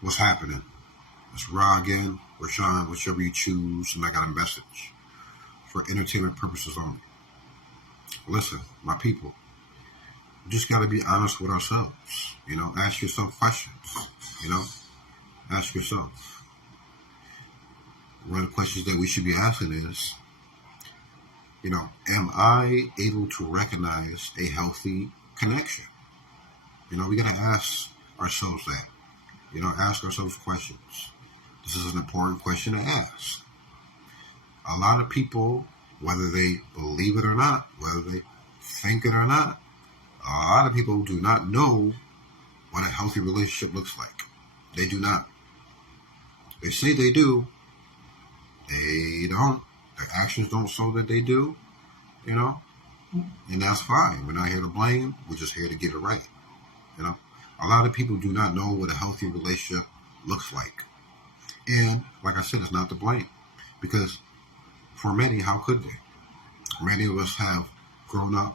What's happening? It's Ra again, Rashawn, whichever you choose, and I got a message for entertainment purposes only. Listen, my people, we just got to be honest with ourselves. Ask yourself questions. Ask yourself. One of the questions that we should be asking is, am I able to recognize a healthy connection? We got to ask ourselves that. Ask ourselves questions. This is an important question to ask. A lot of people, whether they believe it or not, whether they think it or not, a lot of people do not know what a healthy relationship looks like. They do not. They say they do. They don't. Their actions don't show that they do. And that's fine. We're not here to blame. We're just here to get it right. A lot of people do not know what a healthy relationship looks like. And like I said, it's not to blame. Because for many, how could they? Many of us have grown up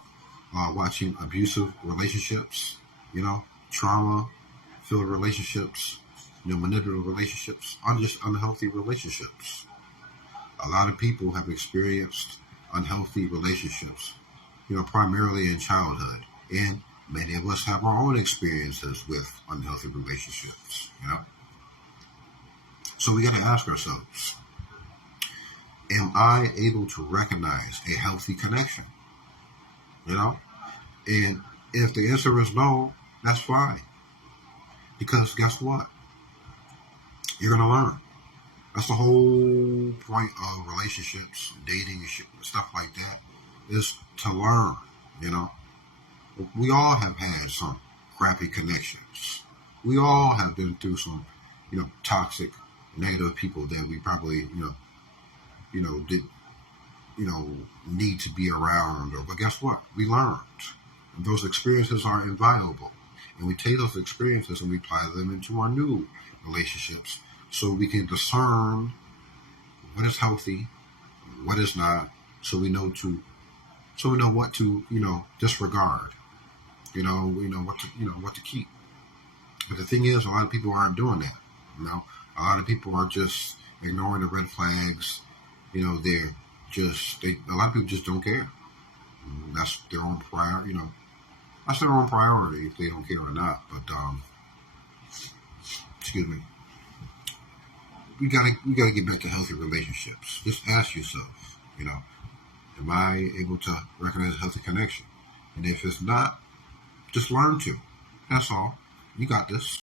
watching abusive relationships, trauma-filled relationships, manipulative relationships, just unhealthy relationships. A lot of people have experienced unhealthy relationships, primarily in childhood. And many of us have our own experiences with unhealthy relationships, So we got to ask ourselves, am I able to recognize a healthy connection? And if the answer is no, that's fine. Because guess what? You're going to learn. That's the whole point of relationships, dating, stuff like that, is to learn, We all have had some crappy connections. We all have been through some, toxic, negative people that we probably, did, need to be around. But guess what? We learned. And those experiences are invaluable. And we take those experiences and we apply them into our new relationships so we can discern what is healthy, what is not, so we know what to, disregard. What to keep. But the thing is, a lot of people aren't doing that. A lot of people are just ignoring the red flags. A lot of people just don't care. That's their own priority. That's their own priority if they don't care or not. But excuse me. We gotta get back to healthy relationships. Just ask yourself, am I able to recognize a healthy connection? And if it's not, just learn to. That's all. You got this.